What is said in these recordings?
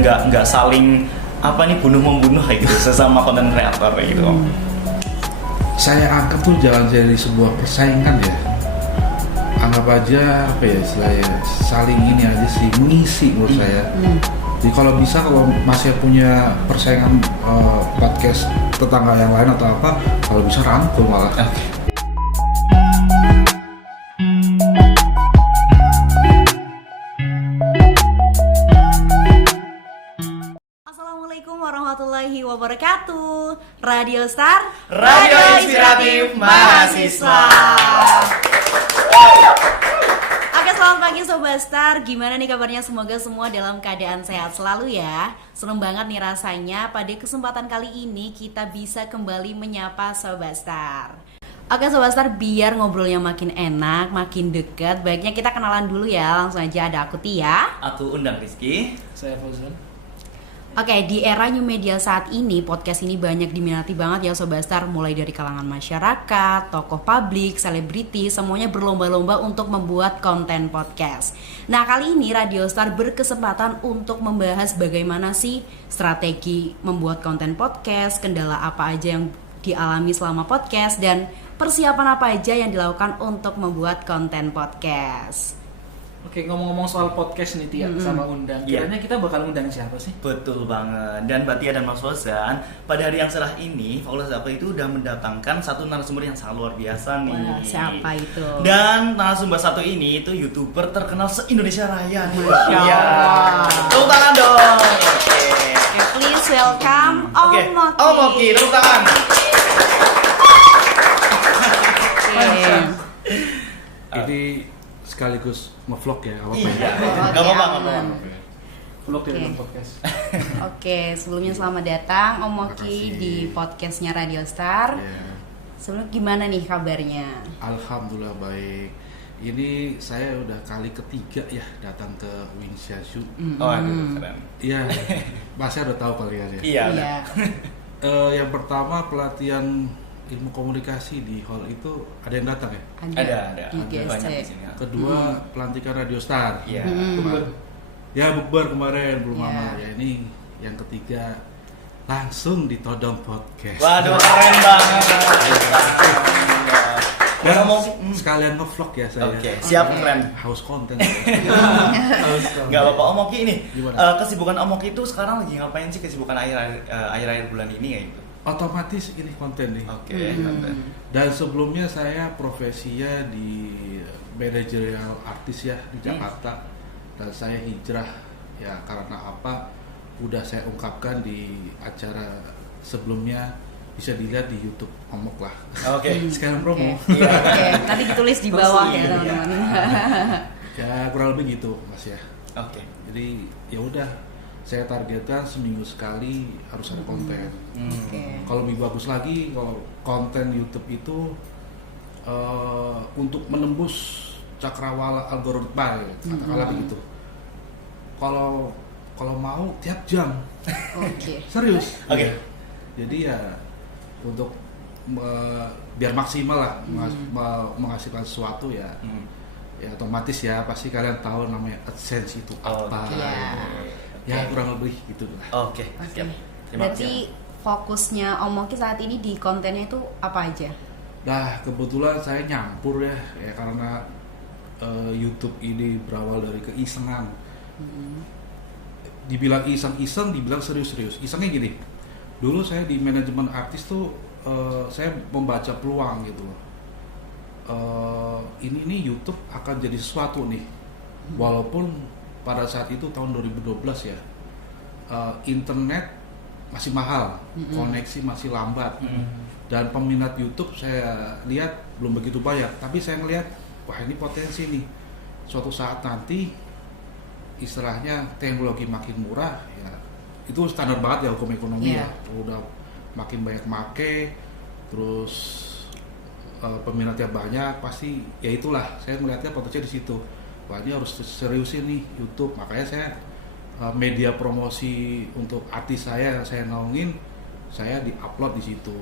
nggak saling apa nih bunuh membunuh kayak gitu sesama konten kreator kayak gitu. Saya anggap tuh jangan jadi sebuah persaingan ya. Anggap aja apa ya istilahnya saling ini aja sih mengisi menurut saya. Jadi kalau bisa kalau masih punya persaingan podcast tetangga yang lain atau apa, kalau bisa rangkul malah. Assalamualaikum warahmatullahi wabarakatuh. Radio Star, Radio Inspiratif Mahasiswa. Oke, selamat pagi Sobat Star. Gimana nih kabarnya? Semoga semua dalam keadaan sehat selalu ya. Seneng banget nih rasanya pada kesempatan kali ini kita bisa kembali menyapa Sobat Star. Oke Sobat Star, biar ngobrolnya makin enak, makin deket, baiknya kita kenalan dulu ya. Langsung aja, ada aku Tia. Aku undang Rizky. Saya Fauzan. Oke, di era new media saat ini, podcast ini banyak diminati banget ya Sobat Star. Mulai dari kalangan masyarakat, tokoh publik, selebriti, semuanya berlomba-lomba untuk membuat konten podcast. Nah, kali ini Radio Star berkesempatan untuk membahas bagaimana sih strategi membuat konten podcast, kendala apa aja yang dialami selama podcast, dan persiapan apa aja yang dilakukan untuk membuat konten podcast. Oke, ngomong-ngomong soal podcast nih Tia, sama undang. Kiranya kita bakal undang siapa sih? Betul banget. Dan Mbak Tia dan Mas Fauzan, pada hari yang cerah ini, Fakultas Apa itu udah mendatangkan satu narasumber yang sangat luar biasa nih. Wah, siapa itu? Dan narasumber satu ini itu YouTuber terkenal se-Indonesia Raya nih. Masya Allah. Tepuk tangan dong. Oke, please welcome Oke, Om Moki. Om Moki, tepuk tangan. Oke. Ini sekaligus ngevlog ya, apa Iya, ya? nggak apa-apa, nggak aman. apa-apa. Vlog di Oke. dalam podcast. Oke, sebelumnya selamat datang Om Moki Makasih. di podcastnya Radio Star. Ya. Sebelum gimana nih kabarnya? Alhamdulillah baik. Ini saya udah kali ketiga ya datang ke Winsyasu. Oh, aduh, keren. Iya, Masnya udah tahu kalian ya. Iya, udah. Yang pertama pelatihan ilmu komunikasi di hall itu ada yang datang ya. Ada. Di GSC. Banyak di sini. Kedua pelantikan Radio Star. Iya. Ya bukber kemarin belum Iya. lama. Ya ini yang ketiga langsung ditodong podcast. Waduh, keren banget. Dan Ngomong, sekalian ngevlog ya saya. Oke, siap, keren. Haus konten. Nggak apa-apa, Om Moki ini. Gimana? Kesibukan Om Moki itu sekarang lagi ngapain sih kesibukan akhir-akhir bulan ini kayak gitu? Otomatis ini konten nih. Oke, konten. Dan sebelumnya saya profesinya di manajerial artis ya di Jakarta. Dan saya hijrah ya karena apa? Udah saya ungkapkan di acara sebelumnya, bisa dilihat di YouTube Omok lah. Oke. Sekarang promo. Iya. Oke, nanti ditulis di bawah ya Iya. teman-teman. Ya kurang lebih gitu Mas ya. Oke. Jadi ya udah saya targetkan seminggu sekali harus ada konten. Oke. Kalau lebih bagus lagi kalau konten YouTube itu untuk menembus cakrawala algoritma ya, katakanlah begitu. Kalau mau tiap jam. Oke. Serius. Oke. Ya. Jadi ya untuk biar maksimal lah menghasilkan sesuatu ya. Ya otomatis ya pasti kalian tahu namanya AdSense itu apa. Oke. Iya. Ya kurang lebih gitu lah. Oke. Oke. Siap. Terima Berarti kasih. fokusnya Om Moki saat ini di kontennya itu apa aja? Nah kebetulan saya nyampur ya karena YouTube ini berawal dari keisengan. Dibilang iseng-iseng, dibilang serius-serius. Isengnya gini, dulu saya di manajemen artis tuh saya membaca peluang gitu. Ini nih YouTube akan jadi sesuatu nih, walaupun pada saat itu tahun 2012 ya, internet masih mahal, koneksi masih lambat, dan peminat YouTube saya lihat belum begitu banyak. Tapi saya ngelihat, wah ini potensi nih, suatu saat nanti istilahnya teknologi makin murah ya, itu standar banget ya hukum ekonomi Iya. ya, udah makin banyak make, terus peminatnya banyak, pasti ya itulah saya melihatnya potensi di situ. Wah ini harus seriusin nih YouTube, makanya saya media promosi untuk artis saya naungin, saya di-upload di situ.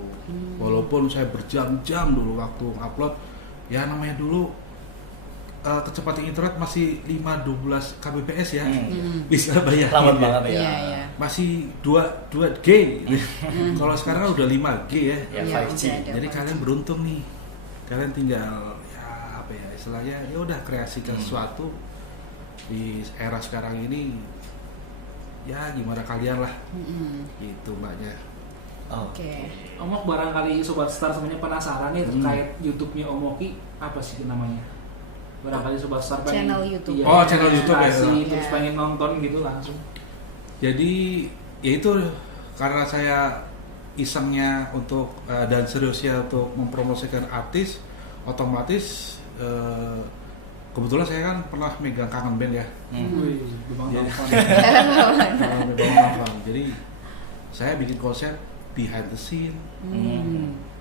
Walaupun saya berjam-jam dulu waktu upload, ya namanya dulu kecepatan internet masih 5-12 kbps ya, bisa bayar. Lambat ya. banget ya. Iya. Masih 2G. Kalau sekarang kan udah 5G ya. Ya, Iya, 5G. udah ada Jadi 5G. kalian beruntung nih. Kalian tinggal ya apa ya istilahnya, ya udah kreasikan sesuatu di era sekarang ini. Ya gimana kalian lah. Gitu mbaknya. Oke. Omok barangkali Sobat Star semuanya penasaran nih terkait YouTube-nya Omoki, apa sih namanya? Barangkali Sobat Star pengen Channel YouTube. Oh, channel YouTube ya. inspirasi, terus Iya. pengen nonton gitu langsung. Jadi ya itu karena saya isengnya untuk dan seriusnya untuk mempromosikan artis, otomatis kebetulan saya kan pernah megang Kangen Band ya. Wih, Bang Jadi- Taufan. Jadi saya bikin konsep behind the scene,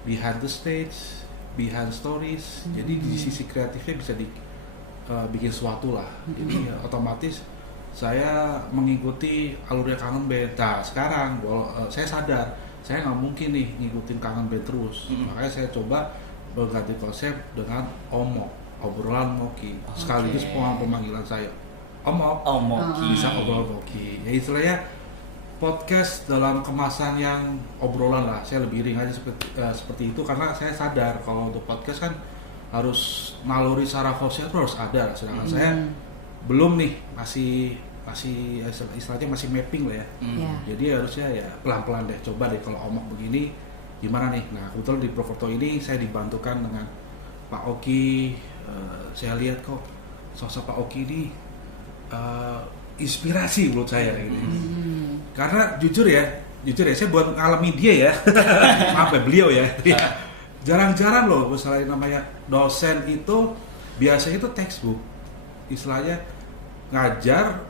behind the stage, behind stories. Jadi di sisi kreatifnya bisa bikin sesuatu lah. Jadi otomatis saya mengikuti alurnya Kangen Band. Nah sekarang saya sadar saya nggak mungkin nih ngikutin Kangen Band terus. Makanya saya coba berganti konsep dengan Omok, obrolan Moki. Sekaligus pemanggilan saya Omok. Omoki. Bisa obrolan Moki. Ya istilahnya podcast dalam kemasan yang obrolan lah. Saya lebih ring aja seperti itu karena saya sadar kalau untuk podcast kan harus naluri secara hostnya itu harus ada. Sedangkan saya belum nih, masih istilahnya masih mapping lah ya. Ya. Jadi harusnya ya pelan-pelan deh, coba deh kalau Omok begini gimana nih. Nah kebetulan di Prokerto ini saya dibantukan dengan Pak Oki. Saya lihat kok sosok Pak Oki ini inspirasi menurut saya gitu. Karena jujur ya saya buat ngalami dia ya. Maaf ya beliau ya. Jarang-jarang loh misalnya namanya dosen itu biasanya itu textbook. Istilahnya ngajar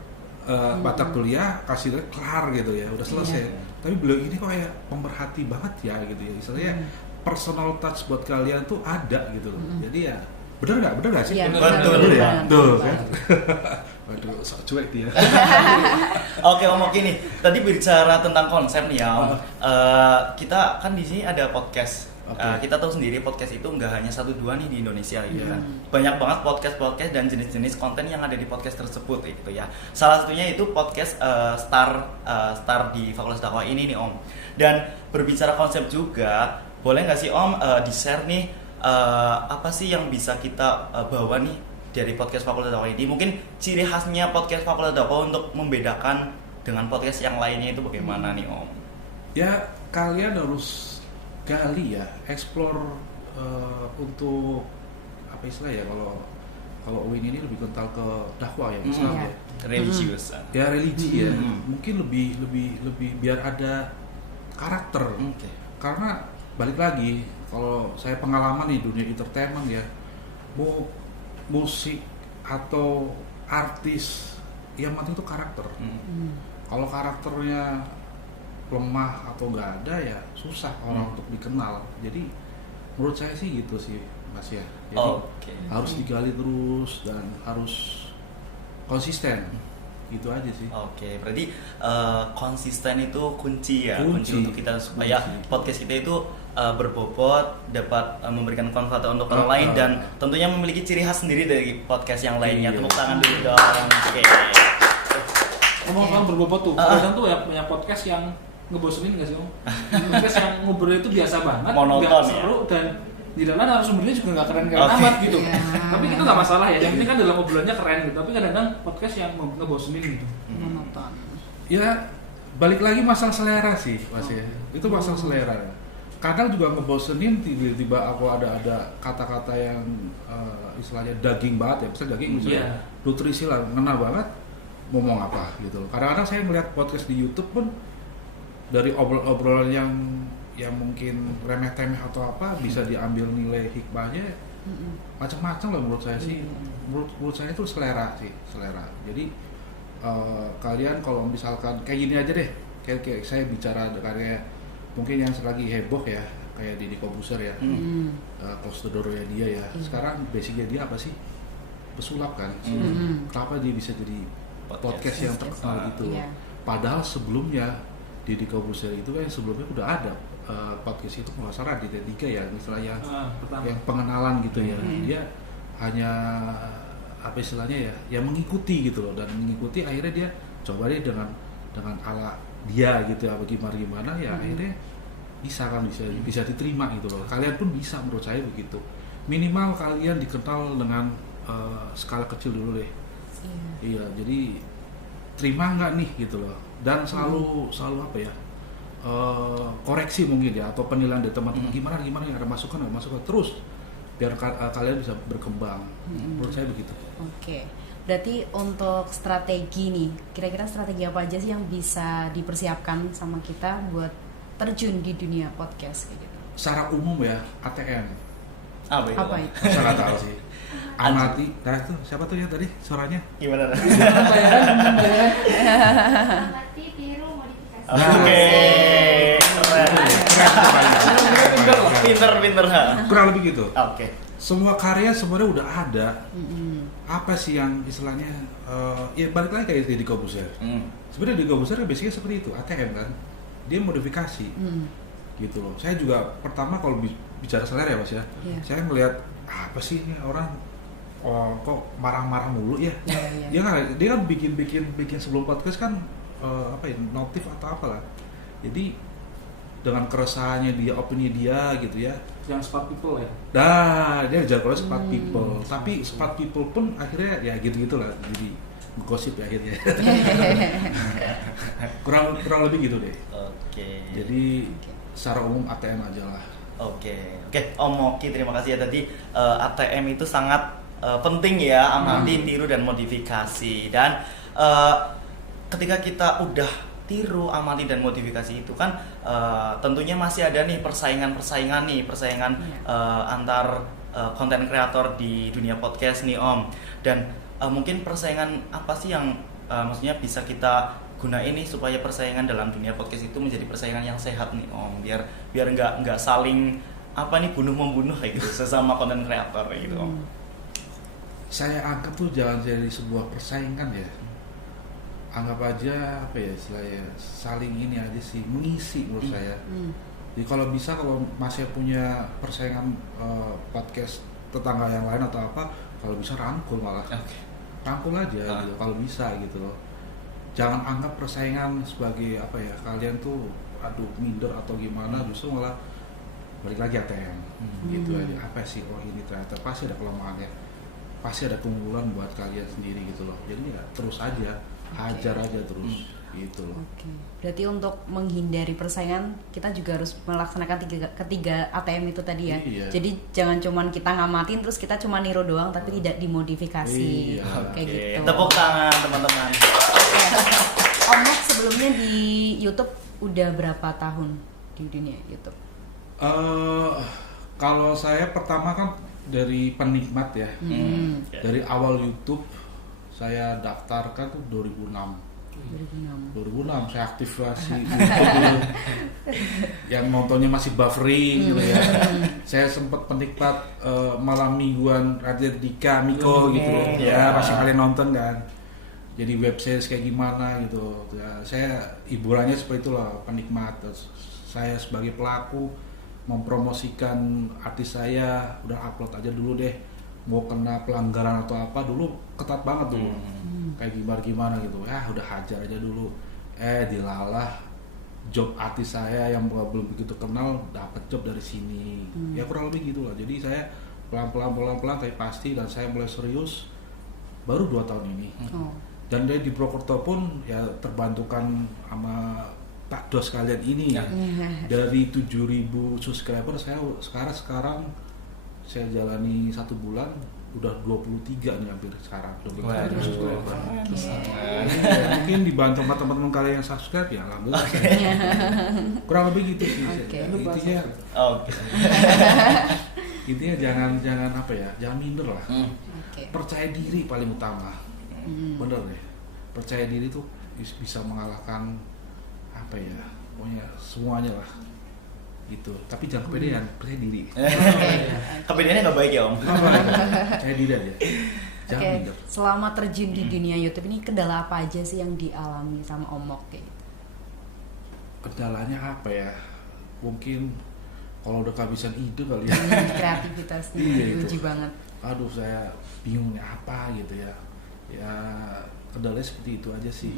mata kuliah kasih kelar gitu ya, udah selesai. Tapi beliau ini kok kayak pemerhati banget ya gitu ya. Istilahnya personal touch buat kalian tuh ada gitu loh. Jadi ya bener nggak sih? Iya, Betul ya. benar. Tuh kan. Waduh, sok cuek dia. Oke Om Oki nih, tadi bicara tentang konsep nih ya Om. Kita kan di sini ada podcast. Oke. Kita tahu sendiri podcast itu nggak hanya 1-2 nih di Indonesia gitu Iya. kan. Banyak banget podcast dan jenis-jenis konten yang ada di podcast tersebut gitu ya. Salah satunya itu podcast Star di Fakultas Dakwah ini nih Om. Dan berbicara konsep juga, boleh nggak sih Om di-share nih apa sih yang bisa kita bawa nih dari podcast Fakultas Dakwah ini? Mungkin ciri khasnya podcast Fakultas Dakwah untuk membedakan dengan podcast yang lainnya itu bagaimana nih Om? Ya kalian harus gali ya, explore untuk apa istilah ya, kalau UIN ini lebih kental ke dakwah ya misalnya. Religius. Ya religi ya, mungkin lebih biar ada karakter. Oke. Karena balik lagi, kalau saya pengalaman nih dunia entertainment ya, mau musik atau artis yang penting itu karakter. Kalau karakternya lemah atau nggak ada ya susah orang untuk dikenal. Jadi menurut saya sih gitu sih Mas ya. Jadi Oke. harus digali terus dan harus konsisten. Gitu aja sih. Oke, berarti konsisten itu kunci ya, Kunci. untuk kita supaya podcast kita itu berbobot, dapat memberikan manfaat untuk orang lain dan tentunya memiliki ciri khas sendiri dari podcast yang lainnya. Iya. Tepuk tangan dulu dong. Oke. Ngomong-ngomong berbobot tuh, kadang tuh ya punya podcast yang ngebosenin gak sih Om? Podcast yang ngobrol itu biasa banget, Monoton, nggak ya? seru dan di dalam narasumbernya juga nggak keren-keren Oke. amat gitu. Iya. Tapi itu nggak masalah ya, yang penting kan dalam obrolannya keren gitu. Tapi kadang-kadang podcast yang ngebosenin gitu. Monoton. Ya balik lagi masalah selera sih Mas ya. Itu masalah selera ya. Kadang juga ngebosenin tiba-tiba aku ada kata-kata yang istilahnya daging banget ya. Misalnya daging misalnya Iya. nutrisi lah, ngena banget ngomong apa gitu loh. Kadang-kadang saya melihat podcast di YouTube pun dari obrolan yang mungkin remeh-temeh atau apa bisa diambil nilai hikmahnya macam-macam lah menurut saya sih. Menurut saya itu selera sih, selera. Jadi kalian kalau misalkan kayak gini aja deh, kayak saya bicara kayak mungkin yang lagi heboh ya, kayak Deddy Corbuzier ya, close the door ya dia ya. Sekarang basicnya dia apa sih? Pesulap kan. Kenapa dia bisa jadi podcast yang terkenal itu? Iya. Padahal sebelumnya Deddy Corbuzier itu kan sebelumnya udah ada podcast itu nggak salah di D3 ya, misalnya Pertama. yang pengenalan gitu ya. Dia hanya apa istilahnya ya mengikuti gitu loh, dan mengikuti akhirnya dia coba deh dengan ala dia gitu ya, gimana ya akhirnya bisa diterima gitu loh. Kalian pun bisa, menurut saya begitu. Minimal kalian dikenal dengan skala kecil dulu deh. Iya, jadi terima nggak nih gitu loh, dan selalu apa ya, koreksi mungkin ya, atau penilaian dari teman-teman gimana ada masukan terus biar kalian bisa berkembang. Menurut saya begitu. Oke. Berarti untuk strategi nih, kira-kira strategi apa aja sih yang bisa dipersiapkan sama kita buat terjun di dunia podcast kayak gitu? Secara umum ya, ATM. Apa itu? Saya nggak tahu sih. Amati, nah itu siapa tuh ya tadi suaranya? Gimana? Amati, tiru, modifikasi. Oke. Pinter. Kurang lebih gitu. Oke. Semua karya sebenarnya udah ada. Apa sih yang istilahnya ya balik lagi kayak Deddy Corbuzier. Sebenarnya Deddy Corbuzier basicnya seperti itu, ATM kan. Dia modifikasi. Gitu loh. Saya juga pertama kalau bicara selera ya Mas ya. Yeah. Saya ngelihat apa sih ini orang kok marah-marah mulu ya. Yeah. Dia kan bikin sebelum podcast kan apa ya, notif atau apalah. Jadi dengan keresahannya dia, opini dia gitu ya. Yang smart people ya. Dah, dia jago smart people. Tapi smart people pun akhirnya ya gitu-gitulah. Jadi gosip ya akhirnya. kurang lebih gitu deh. Oke. Jadi secara umum ATM aja lah. Oke, Om Moki, terima kasih ya tadi. ATM itu sangat penting ya, amati, tiru dan modifikasi. Dan ketika kita udah tiru, amati dan modifikasi itu kan tentunya masih ada nih persaingan antar konten kreator di dunia podcast nih Om. Dan mungkin persaingan apa sih yang maksudnya bisa kita gunain nih supaya persaingan dalam dunia podcast itu menjadi persaingan yang sehat nih Om, biar nggak saling bunuh membunuh kayak gitu sesama konten kreator kayak gitu Om. Saya anggap tuh jangan jadi sebuah persaingan ya. Anggap aja apa ya istilahnya, saling ini aja sih, mengisi menurut saya. Jadi kalau masih punya persaingan podcast tetangga yang lain atau apa, kalau bisa rangkul malah. Rangkul aja gitu, kalau bisa gitu loh. Jangan anggap persaingan sebagai apa ya, kalian tuh minder atau gimana, justru malah balik lagi ATM gitu aja. Apa sih, ini ternyata pasti ada kelemahannya, pasti ada keunggulan buat kalian sendiri gitu loh. Jadi ya terus aja, hajar aja terus gitu loh. Berarti untuk menghindari persaingan kita juga harus melaksanakan ketiga ATM itu tadi ya. Jadi jangan cuman kita ngamatin terus kita cuma niru doang tapi tidak dimodifikasi. Kayak gitu. Tepuk tangan teman-teman. Om Mok sebelumnya di YouTube udah berapa tahun di dunia YouTube? Kalau saya pertama kan dari penikmat ya. Dari awal YouTube saya daftarkan tuh 2006 saya aktivasi YouTube. Yang nontonnya masih buffering gitu ya. Saya sempat penikmat malam mingguan Raditya Miko gitu loh. Ya pasti kalian nonton kan. Jadi web series kayak gimana gitu ya, saya hiburannya seperti itulah, penikmat. Saya sebagai pelaku mempromosikan artis saya, udah upload aja dulu deh, mau kena pelanggaran atau apa dulu ketat banget dulu, kayak gimana gitu ya, udah hajar aja dulu. Dilalah job artis saya yang belum begitu kenal dapat job dari sini. Ya kurang lebih gitulah. Jadi saya pelan-pelan tapi pasti, dan saya mulai serius baru 2 tahun ini. Dan dari di Purwokerto pun ya terbantukan sama Pak Dos kalian ini ya. Dari 7.000 subscriber saya sekarang saya jalani 1 bulan udah 23 nih hampir sekarang. 23 subscriber. Mungkin dibantu sama teman-teman kalian yang subscribe ya alhamdulillah. Kurang lebih gitu sih. Intinya jangan apa ya, jangan minder lah. Percaya diri paling utama. Bener deh, percaya diri tuh bisa mengalahkan apa ya, pokoknya semuanya lah gitu. Tapi jangan kepedean, percaya diri. Kepedeannya nggak baik ya Om. Percaya diri aja. Jangan minder. Selama terjun di dunia YouTube ini kendala apa aja sih yang dialami sama Om Mok kayak gitu? Kendalanya apa ya? Mungkin kalau udah kehabisan ide kali ya. Kreativitasnya Iya, diuji itu. banget. Aduh, saya bingungnya apa gitu ya. Ya kendalanya seperti itu aja sih.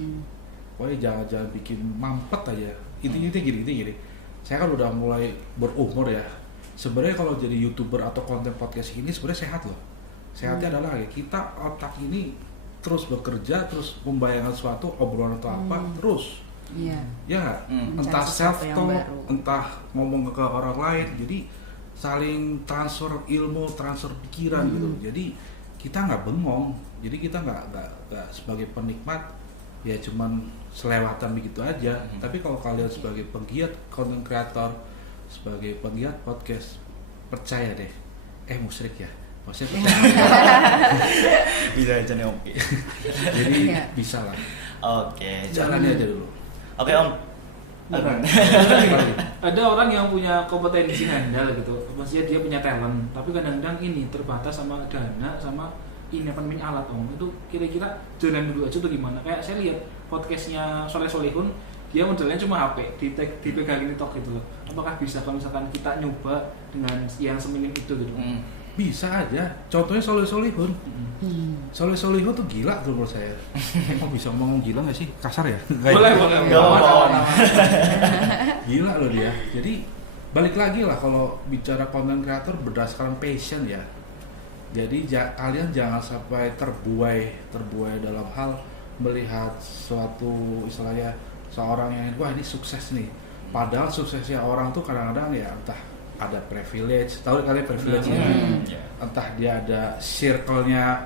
Pokoknya jangan bikin mampet aja. Intinya gini. Saya kan udah mulai berumur ya. Sebenarnya kalau jadi YouTuber atau konten podcast ini sebenarnya sehat loh. Sehatnya adalah ya, kita otak ini terus bekerja, terus membayangkan suatu obrolan atau apa, terus Iya. ya Mencari entah sesuatu self yang talk, baru. entah ngomong ke orang lain, jadi saling transfer ilmu, transfer pikiran gitu. Jadi kita nggak bengong, jadi kita nggak sebagai penikmat ya cuman selewatan begitu aja. Tapi kalau kalian sebagai penggiat content creator, sebagai penggiat podcast, percaya deh, musyrik ya, maksudnya percaya. Bisa aja nih Om. Jadi Iya. bisa lah, Oke. jalani aja dulu. Oke Om. Ada orang yang punya kompetensi handal gitu, maksudnya dia punya talent, tapi kadang-kadang ini terbatas sama dana, sama ini apa namanya alat Om. Itu kira-kira jalan dulu aja tuh gimana? Kayak saya lihat podcastnya Soleh Solihun, dia modelnya cuma HP, dipegangin tok gitu loh. Apakah bisa kalau misalkan kita nyoba dengan yang seminim itu gitu? Bisa aja, contohnya Soleh Solihun. Soleh Solihun tuh gila tuh menurut saya. Kok bisa ngomong gila nggak sih? Kasar ya? Boleh. Nggak apa-apa. Gila loh dia. Jadi balik lagi lah kalau bicara content creator berdasarkan passion ya. Jadi kalian jangan sampai terbuai dalam hal melihat suatu istilahnya seorang yang wah ini sukses nih. Padahal suksesnya orang tuh kadang-kadang ya entah ada privilege, tahu kalian privilege ya? Entah dia ada circle-nya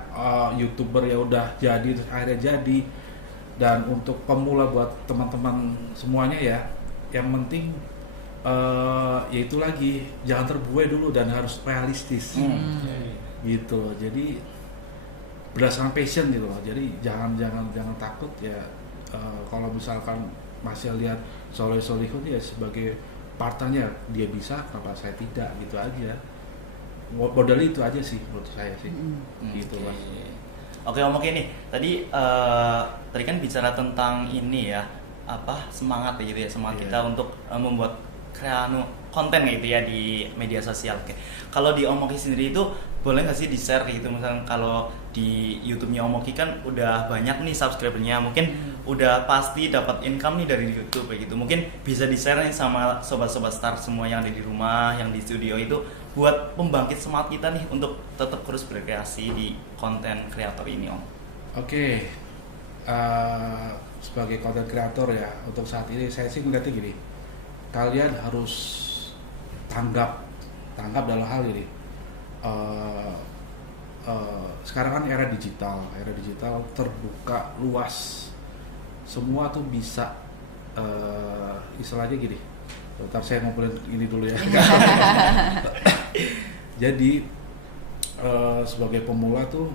YouTuber ya udah jadi terus akhirnya jadi. Dan untuk pemula buat teman-teman semuanya ya, yang penting ya itu lagi jangan terbuai dulu dan harus realistis. Gitu loh. Jadi berdasarkan passion gitu loh. Jadi jangan takut ya. Kalau misalkan masih lihat Soleh Solihun ya sebagai partanya dia bisa, kenapa saya tidak, gitu aja. Modalnya itu aja sih menurut saya sih. Gitu lah. Oke Om, oke nih. Tadi kan bicara tentang ini ya, apa semangat gitu ya, semangat kita untuk membuat konten gitu ya di media sosial. Oke. Kalau di Om Oki sendiri itu boleh nggak sih di-share gitu, misalnya kalau di YouTube-nya Om Oki kan udah banyak nih subscribernya, mungkin udah pasti dapat income nih dari YouTube kayak gitu. Mungkin bisa di-share nih sama sobat-sobat Star semua yang ada di rumah, yang di studio itu, buat pembangkit semangat kita nih untuk tetap terus berkreasi di konten kreator ini Om. Oke. Sebagai content creator ya, untuk saat ini saya sih melihatnya gini. Kalian harus tanggap dalam hal ini. Sekarang kan era digital terbuka luas, semua tuh bisa istilahnya gini. Bentar saya ngobrolin ini dulu ya. Jadi sebagai pemula tuh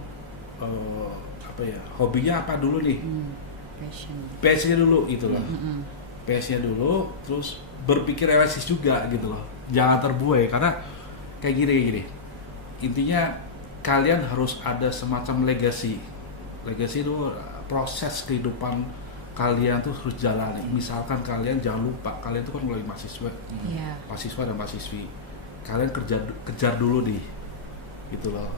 apa ya, hobinya apa dulu nih? Passion dulu gitu loh. Passion dulu, terus berpikir realistis juga gitu loh. Jangan terbuai karena kayak gini. Intinya kalian harus ada semacam legacy itu proses kehidupan kalian tuh harus jalani. Misalkan kalian jangan lupa kalian tuh kan mulai mahasiswa dan mahasiswi, kalian kejar dulu nih gitu loh.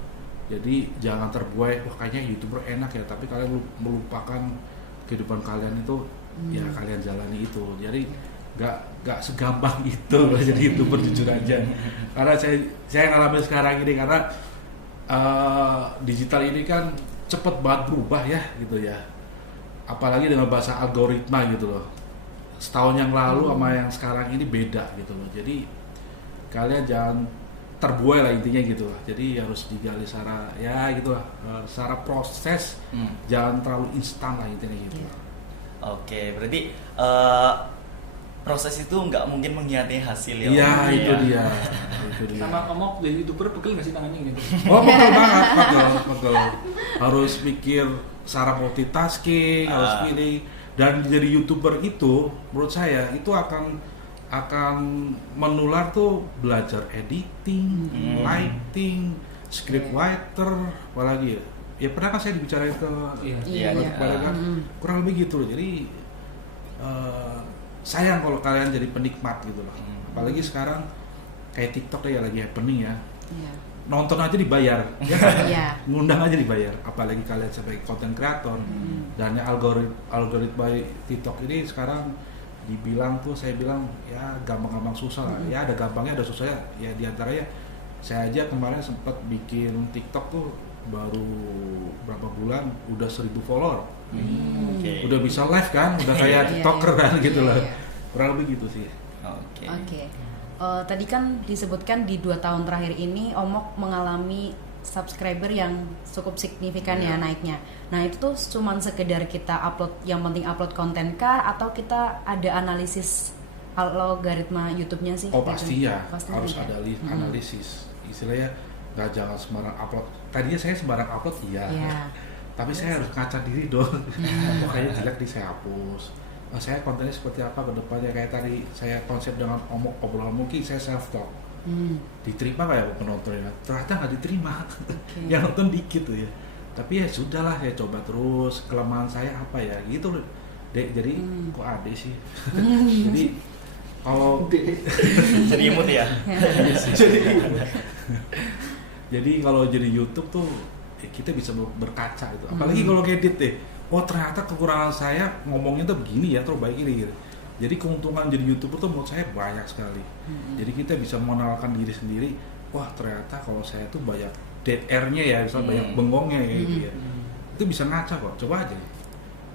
Jadi jangan terbuai wah kayaknya YouTuber enak ya, tapi kalian melupakan kehidupan kalian itu ya kalian jalani itu. Jadi nggak segampang itu jadi YouTuber, jujur aja. Karena saya ngalamin sekarang ini, karena digital ini kan cepet banget berubah ya gitu ya, apalagi dengan bahasa algoritma gitu loh. Setahun yang lalu sama yang sekarang ini beda gitu loh. Jadi kalian jangan terbuai lah intinya gitu lah. Jadi harus digali secara ya gitu lah, secara proses, jangan terlalu instan lah intinya gitu. Oke, berarti proses itu nggak mungkin mengkhianati hasil ya. Iya, Om? itu dia. Sama Omok dari YouTuber pegel nggak sih tangannya gitu? Oh, betul banget, betul. Harus mikir secara multitasking, harus pilih. Dan jadi YouTuber itu, menurut saya itu akan menular tuh belajar editing, lighting, script writer, apalagi ya. Ya pernah kan saya dibicarain ke mereka, kurang lebih gitu loh. Jadi sayang kalau kalian jadi penikmat gitu loh. Apalagi sekarang kayak TikTok ya lagi happening ya. Iya. Nonton aja dibayar, ya kan? Iya. Ngundang aja dibayar. Apalagi kalian sebagai content creator. Dan ya algoritma TikTok ini sekarang dibilang tuh, saya bilang ya gampang-gampang susah lah. Ya ada gampangnya ada susahnya. Ya diantaranya saya aja kemarin sempat bikin TikTok tuh baru berapa bulan udah 1.000 follower. Oke. Udah bisa live kan, udah kayak Iya, TikToker iya. kan gitu Iya, lah. iya. Kurang lebih gitu sih. Oke. Oke. Tadi kan disebutkan di 2 tahun terakhir ini Omok mengalami subscriber yang cukup signifikan ya naiknya. Nah itu tuh cuman sekedar kita upload, yang penting upload konten kah, atau kita ada analisis algoritma YouTube-nya sih? Oh gitu? pasti ya, Pasti harus ada. ada analisis. Istilahnya nggak jangan sembarang upload. Tadinya saya sembarang upload iya. Iya. Tapi saya harus ngaca diri dong. Oh kayaknya jelek di saya hapus. Nah, saya kontennya seperti apa ke depannya, kayak tadi saya konsep dengan obrolan mungkin saya self talk. Diterima kayak penontonnya? Ternyata nggak diterima. Yang nonton dikit tuh ya. Tapi ya sudahlah, saya coba terus. Kelemahan saya apa ya? Gitu loh. Dek, jadi kok ade sih? Jadi kalau Jadi imut ya. jadi kalau jadi YouTube tuh kita bisa berkaca gitu. Apalagi kalau ngedit deh. Oh ternyata kekurangan saya ngomongnya tuh begini ya, terus baik ini gitu. Jadi keuntungan jadi YouTuber tuh menurut saya banyak sekali. Jadi kita bisa mengenalkan diri sendiri. Wah ternyata kalau saya tuh banyak dead air-nya ya, misalnya banyak bengongnya ya, gitu ya. Itu bisa ngaca kok. Coba aja.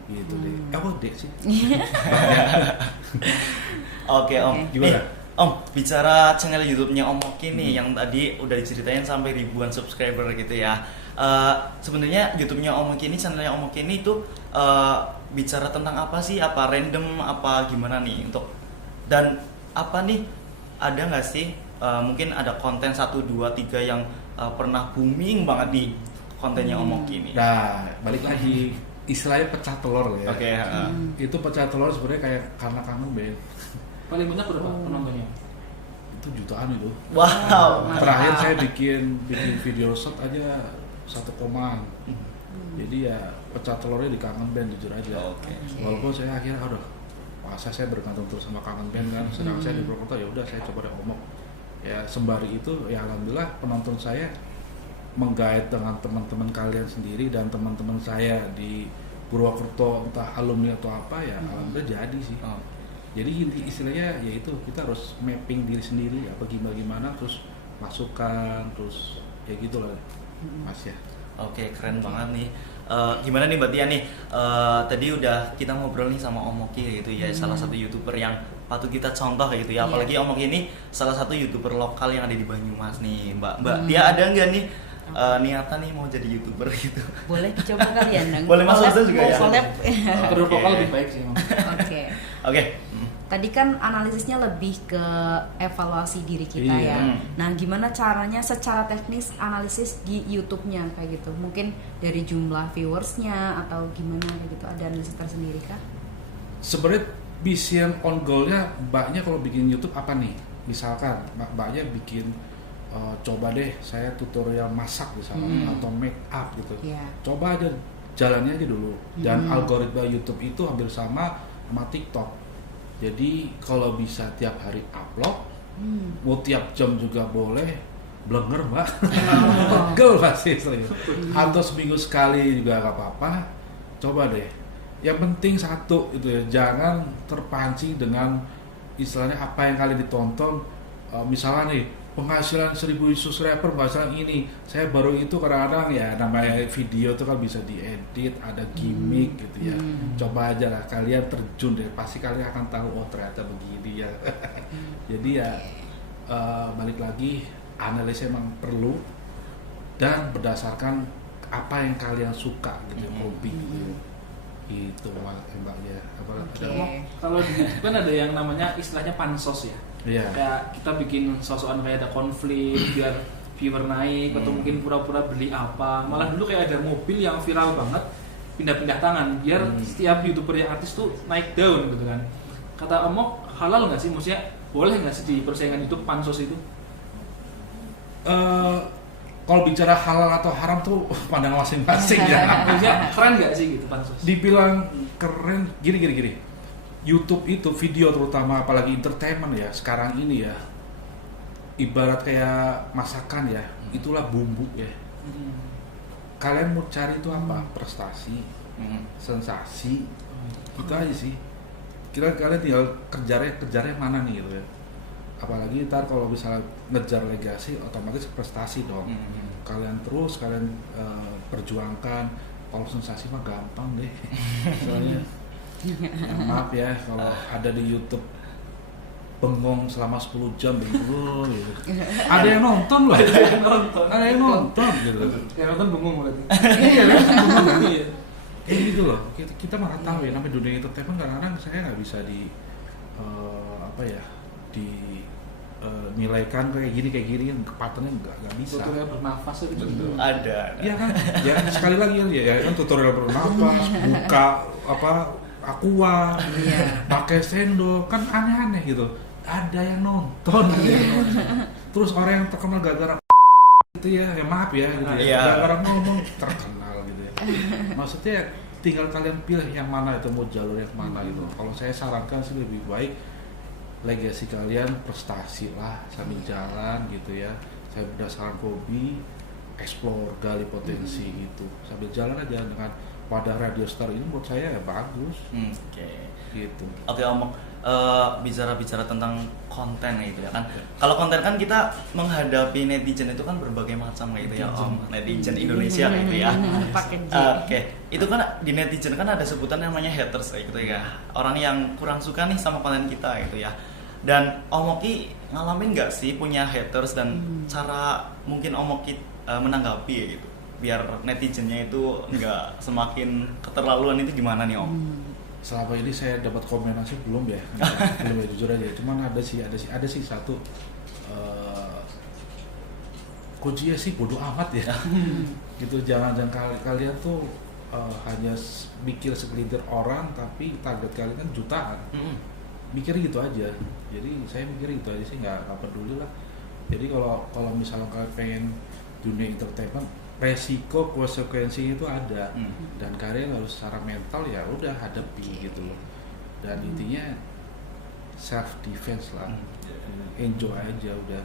Gitu deh. Oh dek sih. Oke Om. Oke. Gimana? Om, bicara channel YouTube-nya Om Oki nih yang tadi udah diceritain sampai ribuan subscriber gitu ya. Sebenarnya YouTube-nya Om Oki ini, channelnya Om Oki ini tuh bicara tentang apa sih? Apa random? Apa gimana nih untuk, dan apa nih? Ada nggak sih mungkin ada konten 1, 2, 3 yang pernah booming banget di kontennya Om Oki ini? Nah balik lagi istilahnya pecah telur ya. Oke. Itu pecah telur sebenarnya kayak karena kangen band. Paling banyak berapa penontonnya? Itu jutaan itu. Wow. Terakhir saya bikin video shot aja 1 komaan. Jadi ya pecah telurnya di kangen band jujur aja. Oke. Walaupun saya akhirnya aduh, masa saya bergantung terus sama kangen band kan. Sedangkan saya di Purwokerto ya udah saya coba deh Omok. Ya sembari itu ya alhamdulillah penonton saya menggait dengan teman-teman kalian sendiri dan teman-teman saya di Purwokerto entah alumni atau apa ya alhamdulillah jadi sih. Jadi inti istilahnya yaitu kita harus mapping diri sendiri apa gimana terus masukan terus ya gitulah Mas ya. Oke, keren banget nih. Gimana nih Mbak Tia nih? Tadi udah kita ngobrol nih sama Om Oki gitu ya, salah satu YouTuber yang patut kita contoh gitu ya. Apalagi Om Oki ini salah satu YouTuber lokal yang ada di Banyumas nih. Mbak Tia ada nggak nih niatan nih mau jadi YouTuber gitu? Boleh dicoba kalian dong. Boleh masuk itu juga ya? Collab. Bervokal lebih baik sih. Oke. Oke. Tadi kan analisisnya lebih ke evaluasi diri kita Iya. ya. Nah, gimana caranya secara teknis analisis di YouTube-nya kayak gitu? Mungkin dari jumlah viewersnya atau gimana kayak gitu? Ada analisis tersendiri kah? Sebenarnya vision on goal-nya mbaknya kalau bikin YouTube apa nih? Misalkan mbaknya bikin coba deh saya tutorial masak misalnya atau make up gitu. Iya. Coba aja jalannya aja dulu. Dan algoritma YouTube itu hampir sama TikTok. Jadi kalau bisa tiap hari upload, mau tiap jam juga boleh, blenger mbak, pegel pasti serius. Atau seminggu sekali juga gak apa-apa, coba deh. Yang penting satu itu ya, jangan terpancing dengan istilahnya apa yang kalian ditonton. Misalnya nih penghasilan 1.000 subscriber, penghasilan ini, saya baru itu kadang-kadang ya namanya video itu kan bisa diedit, ada gimmick gitu ya. Coba aja lah kalian terjun deh, pasti kalian akan tahu oh ternyata begini ya. Jadi ya balik lagi analisis emang perlu dan berdasarkan apa yang kalian suka gitu, hobi gitu. Itu mbaknya. Kalau di YouTube kan ada yang namanya istilahnya pansos ya. Iya. Kayak kita bikin sosokan kayak ada konflik biar viewer naik atau mungkin pura-pura beli apa. Malah dulu kayak ada mobil yang viral banget pindah-pindah tangan biar setiap YouTuber yang artis tuh naik daun gitu kan. Kata Omok halal nggak sih? Maksudnya boleh nggak sih di persaingan YouTube pansos itu? Kalau bicara halal atau haram tuh pandangan masing-masing ya. Maksudnya keren nggak sih gitu pansos? Dibilang keren gini. YouTube itu video terutama apalagi entertainment ya sekarang ini ya ibarat kayak masakan ya, itulah bumbu ya. Kalian mau cari itu apa? Prestasi, sensasi, itu aja sih. Kira kalian tinggal kejarnya mana nih gitu ya. Apalagi ntar kalau misalnya ngejar legasi, otomatis prestasi dong. Kalian perjuangkan. Kalau sensasi mah gampang deh. Soalnya maaf ya kalau ada di YouTube bengong selama 10 jam gitu. Ada yang nonton loh. Ada yang nonton gitu. Yang nonton bengong berarti. Iya, bengong kan. Kayak gitu loh. Kita malah tahu ya namanya dunia entertainment kadang-kadang saya nggak bisa nilaikan kayak gini patternnya nggak bisa. Tutorial bernafas itu Ada. Iya kan? Ya sekali lagi ya kan tutorial bernafas, buka aqua, pakai sendok, kan aneh-aneh gitu. Ada yang nonton gitu. Terus orang yang terkenal gara-gara itu ya maaf ya gitu ya. Gara-gara ngomong terkenal gitu ya. Maksudnya tinggal kalian pilih yang mana itu, mau jalur yang mana gitu. Kalau saya sarankan sih lebih baik legasi kalian prestasi lah sambil jalan gitu ya. Saya berdasarkan hobi, explore, gali potensi gitu. Sambil jalan aja dengan wadah Radio Star ini menurut saya ya bagus. Gitu. Oke Om, bicara tentang konten gitu ya kan. Kalau konten kan kita menghadapi netizen itu kan berbagai macam gitu ya Om. Netizen Indonesia gitu ya. Oke, itu kan di netizen kan ada sebutan namanya haters gitu ya. Orang yang kurang suka nih sama konten kita gitu ya. Dan Om Oki ngalamin nggak sih punya haters dan cara mungkin Om Oki menanggapi gitu biar netizennya itu nggak semakin keterlaluan itu gimana nih Om? Selama ini saya dapat komenasi belum ya, belum ya jujur aja. Cuman ada sih satu kuncinya sih bodoh amat ya. Gitu jangan kalian tuh hanya mikir segelintir orang tapi target kalian kan jutaan. Mikir gitu aja. Jadi saya mikir gitu aja sih, nggak peduli lah. Jadi kalau misalnya kalian pengen dunia entertainment, resiko konsekuensinya itu ada dan kalian harus secara mental ya udah hadapi gitu loh. Dan intinya self defense lah, enjoy aja udah.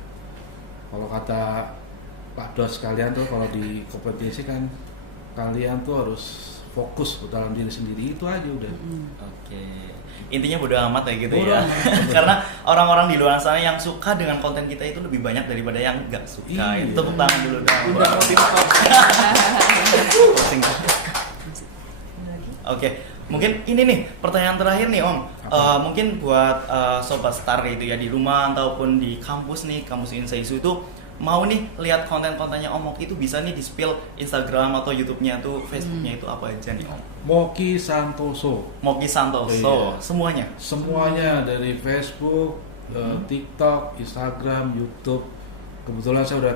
Kalau kata Pak Dos kalian tuh kalau di kompetisi kan kalian tuh harus fokus dalam diri sendiri, itu aja udah. Oke. Intinya bodo amat ya gitu ya. Karena orang-orang di luar sana yang suka dengan konten kita itu lebih banyak daripada yang nggak suka. Iya. Tepuk tangan dulu dong. Udah motivator. Oke, mungkin ini nih pertanyaan terakhir nih Om. Mungkin buat Sobat Star itu ya di rumah ataupun di kampus nih, kampus Insaisu itu mau nih lihat konten-kontennya Om Oki itu bisa nih di-spill Instagram atau YouTube-nya tuh, Facebook-nya itu apa aja nih Om? Moki Santoso. Moki Santoso, Iya. semuanya dari Facebook, TikTok, Instagram, YouTube. Kebetulan saya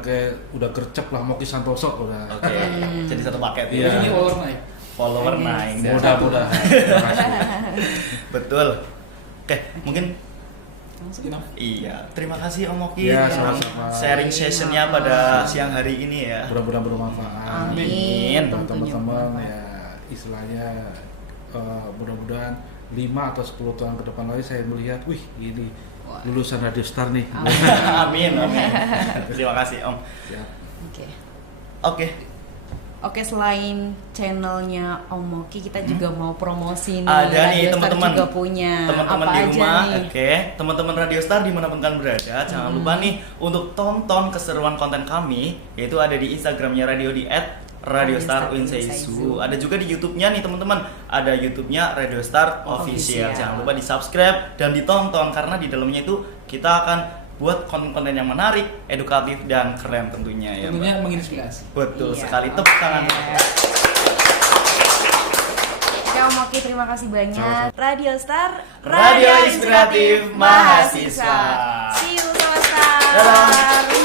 udah gercep lah Moki Santoso udah. Oke, jadi satu paket. Iya. Ini follower naik. Follower naik. Mudah-mudahan. Betul. Oke, mungkin Enough. iya. Terima kasih Om Oki Ya, dengan sama-sama. sharing sessionnya pada siang hari ini ya. Mudah-mudahan bermanfaat. Amin. Buat Tentunya teman-teman bermanfaat. ya istilahnya mudah-mudahan 5 atau 10 tahun ke depan lagi saya melihat wih ini Wah. lulusan Radio Star nih. Amin. Terima kasih Om. Ya. Oke. Oke, selain channelnya Om Oki, kita juga mau promosi nih. Ada nih Radio Star teman-teman. juga punya. Teman-teman Apa di aja rumah, nih? oke. Teman-teman Radio Star dimanapun kalian berada, jangan lupa nih untuk tonton keseruan konten kami, yaitu ada di Instagramnya Radio di @radiostar_unseisu. Ada juga di YouTube-nya nih teman-teman. Ada YouTube-nya Radio Star Official. Official. Jangan lupa di-subscribe dan ditonton karena di dalamnya itu kita akan buat konten-konten yang menarik, edukatif dan keren tentunya ya. Tentunya Mbak. menginspirasi. Betul Iya. sekali. Tepuk tangan. Oke Om Oki, terima kasih banyak. Sama-sama. Radio Star, Radio Inspiratif Mahasiswa. See you Sobat Star. Dadah.